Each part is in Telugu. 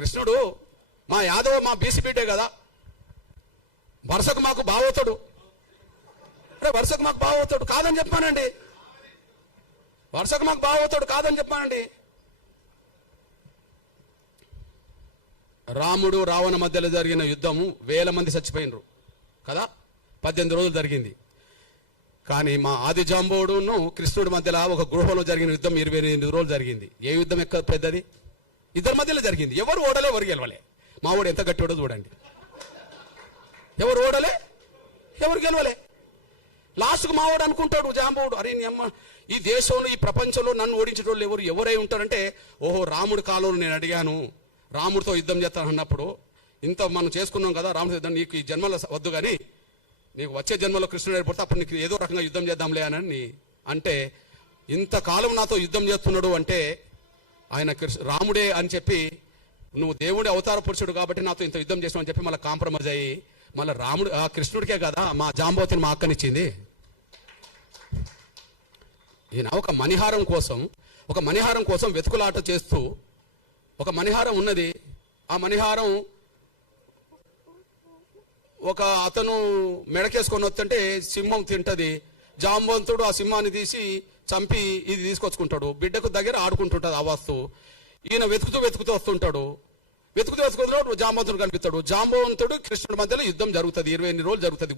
కృష్ణుడు మా యాదవ మా బీసీ బిడ్డే కదా, వరుసకు మాకు బావవుతాడు. అంటే వరుసకు మాకు బావవుతాడు కాదని చెప్పానండి, వరుసకు మాకు బావవుతాడు కాదని చెప్పానండి. రాముడు రావణ మధ్యలో జరిగిన యుద్ధము 1000 మంది చచ్చిపోయినరు కదా, 18 రోజులు జరిగింది. కానీ మా ఆది జాంబవుడును కృష్ణుడి మధ్యలో ఒక గృహంలో జరిగిన యుద్ధం 28 రోజులు జరిగింది. ఏ యుద్ధం ఎక్క పెద్దది? ఇద్దరి మధ్యలో జరిగింది. ఎవరు ఓడలే, ఎవరు గెలవలే. మా ఓడు ఎంత గట్టి ఓడో చూడండి. ఎవరు ఓడలే, ఎవరు గెలవలే. లాస్ట్కు మా ఓడు అనుకుంటాడు జాంబవుడు, అరే నీ అమ్మ, ఈ దేశంలో ఈ ప్రపంచంలో నన్ను ఓడించిన వాళ్ళు ఎవరై ఉంటారంటే, ఓహో రాముడి కాలంలో నేను అడిగాను, రాముడితో యుద్ధం చేస్తాను అన్నప్పుడు, ఇంత మనం చేసుకున్నాం కదా రాముడి యుద్ధం, నీకు ఈ జన్మలో వద్దు కానీ నీకు వచ్చే జన్మలో కృష్ణుడు ఏర్పడితే అప్పుడు నీకు ఏదో రకంగా యుద్ధం చేద్దాంలే అని అంటే, ఇంతకాలం నాతో యుద్ధం చేస్తున్నాడు అంటే ఆయన రాముడే అని చెప్పి, నువ్వు దేవుడి అవతార పురుషుడు కాబట్టి నాతో ఇంత యుద్ధం చేసావు అని చెప్పి మళ్ళీ కాంప్రమైజ్ అయ్యి మళ్ళీ రాముడు ఆ కృష్ణుడికే కదా మా జాంబవతిని మా అక్కనిచ్చింది. ఈయన ఒక మణిహారం కోసం వెతుకులాట చేస్తూ, ఒక మణిహారం ఉన్నది, ఆ మణిహారం ఒక అతను మెడకేసుకొని వస్తుంటే సింహం తింటది. జాంబవంతుడు ఆ సింహాన్ని తీసి చంపి ఇది తీసుకొచ్చుకుంటాడు, బిడ్డకు దగ్గర ఆడుకుంటుంటది ఆ వస్తువు. ఈయన వెతుకుతూ వస్తుంటాడు, వెతుకుతూ జాంబవంతుడు కనిపిస్తాడు. జాంబవంతుడు కృష్ణుడి మధ్యలో యుద్ధం జరుగుతుంది, 28 రోజులు జరుగుతుంది,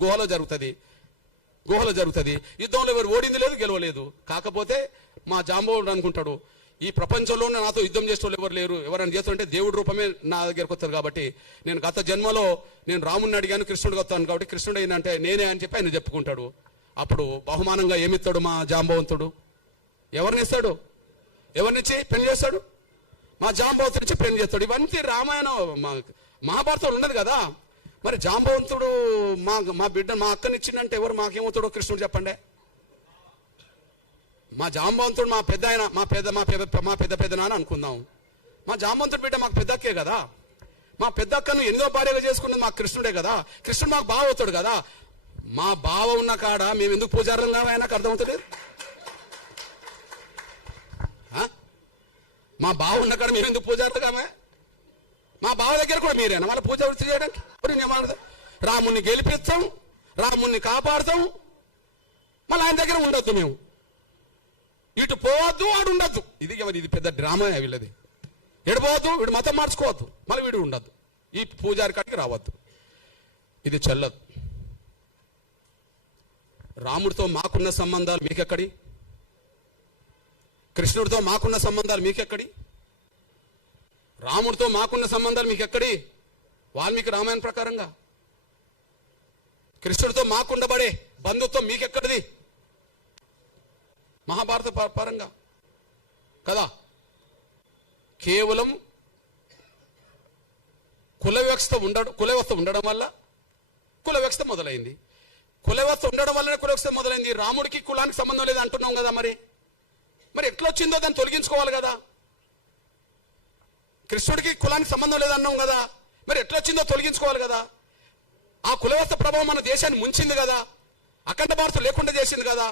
గుహలో జరుగుతుంది. యుద్ధంలో ఎవరు ఓడింది లేదు, గెలవలేదు. కాకపోతే మా జాంబవుడు అనుకుంటాడు, ఈ ప్రపంచంలోనే నాతో యుద్ధం చేసే వాళ్ళు ఎవరు లేరు, ఎవరైనా చేస్తుంటే దేవుడి రూపమే నా దగ్గరకు వస్తారు కాబట్టి, నేను గత జన్మలో నేను రాముడిని అడిగాను, కృష్ణుడికి వస్తాను కాబట్టి కృష్ణుడు ఏంటంటే నేనే అని చెప్పి ఆయన చెప్పుకుంటాడు. అప్పుడు బహుమానంగా ఏమిస్తాడు మా జాంబవంతుడు? ఎవరినిస్తాడు? ఎవరినిచ్చి పెళ్లి చేస్తాడు? మా జాంబవంతుడిచ్చి పెళ్లి చేస్తాడు. ఇవన్నీ రామాయణం మహాభారతంలో ఉన్నది కదా. మరి జాంబవంతుడు మా బిడ్డ మా అక్కనిచ్చిందంటే ఎవరు మాకేమవుతాడో కృష్ణుడు చెప్పండి. మా జాంబవంతుడు మా పెద్ద ఆయన, మా పెద్ద నాన్న అనుకుందాం. మా జాంబవంతుడు బిడ్డ మాకు పెద్ద అక్కే కదా. మా పెద్ద అక్కను 8వ భార్యగా చేసుకున్నది మాకు కృష్ణుడే కదా. కృష్ణుడు మాకు బావ అవుతాడు కదా. మా బావ ఉన్న కాడ మేము ఎందుకు పూజారం కావా? నాకు అర్థమవుతలేదు. మా బావ ఉన్న కాడ మేము ఎందుకు పూజారులు కామే? మా బావ దగ్గర కూడా మీరేనా వాళ్ళ పూజ వృత్తి చేయడానికి? రాముణ్ణి గెలిపిస్తాం, రాముణ్ణి కాపాడుతాం, మళ్ళీ ఆయన దగ్గర ఉండొద్దు, మేము ఇటు పోవద్దు, ఆడు ఉండద్దు. ఇది పెద్ద డ్రామా వీళ్ళది. ఎడిపోవద్దు, వీడు మతం మార్చుకోవద్దు, మళ్ళీ వీడు ఉండద్దు, ఈ పూజారి కాడికి రావద్దు. ఇది చెల్లదు. రాముడితో మాకున్న సంబంధాలు మీకెక్కడి? కృష్ణుడితో మాకున్న సంబంధాలు మీకెక్కడి? రాముడితో మాకున్న సంబంధాలు మీకెక్కడి? వాల్మీకి రామాయణ ప్రకారంగా. కృష్ణుడితో మాకుండబడే బంధుత్వం మీకెక్కడిది? మహాభారత పరంగా కదా. కేవలం కుల వ్యవస్థ ఉండడం వల్ల కుల వ్యవస్థ మొదలైంది. కుల వ్యవస్థ ఉండడం వల్లనే కుల వ్యవస్థ మొదలైంది. రాముడికి కులానికి సంబంధం లేదు అంటున్నాం కదా. మరి ఎట్లా వచ్చిందో దాన్ని తొలగించుకోవాలి కదా. కృష్ణుడికి కులానికి సంబంధం లేదన్నాం కదా, మరి ఎట్లా వచ్చిందో తొలగించుకోవాలి కదా. ఆ కుల వ్యవస్థ ప్రభావం మన దేశాన్ని ముంచింది కదా, అఖండ భారతం లేకుండా చేసింది కదా.